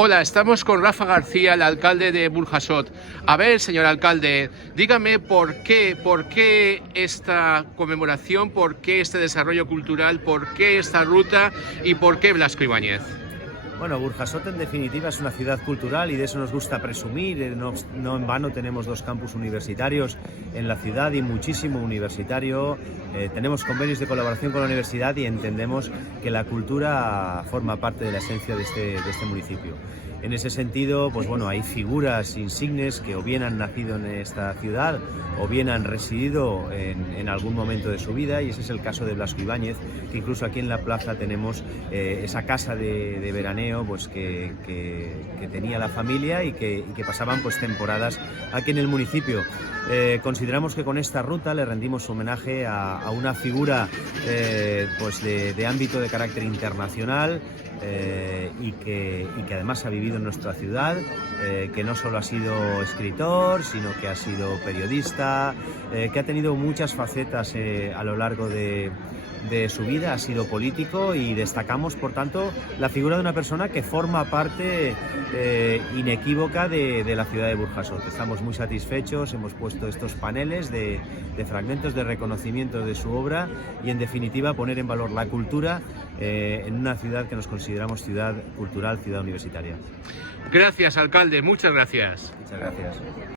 Hola, estamos con Rafa García, el alcalde de Burjasot. A ver, señor alcalde, dígame por qué esta conmemoración, por qué este desarrollo cultural, por qué esta ruta y por qué Blasco Ibáñez. Bueno, Burjasot en definitiva es una ciudad cultural y de eso nos gusta presumir. No en vano tenemos 2 campus universitarios en la ciudad y muchísimo universitario. Tenemos convenios de colaboración con la universidad y entendemos que la cultura forma parte de la esencia de este municipio. En ese sentido, pues bueno, hay figuras insignes que o bien han nacido en esta ciudad o bien han residido en algún momento de su vida, y ese es el caso de Blasco Ibáñez, que incluso aquí en la plaza tenemos esa casa de veraneo pues que tenía la familia y que pasaban pues temporadas aquí en el municipio. Consideramos que con esta ruta le rendimos homenaje a una figura pues de ámbito de carácter internacional, y que además ha vivido en nuestra ciudad, que no solo ha sido escritor, sino que ha sido periodista, que ha tenido muchas facetas a lo largo de su vida, ha sido político, y destacamos por tanto la figura de una persona que forma parte inequívoca de la ciudad de Burjasot. Estamos muy satisfechos, hemos puesto estos paneles de fragmentos de reconocimiento de su obra y en definitiva poner en valor la cultura en una ciudad que nos consideramos ciudad cultural, ciudad universitaria. Gracias, alcalde, muchas gracias. Muchas gracias.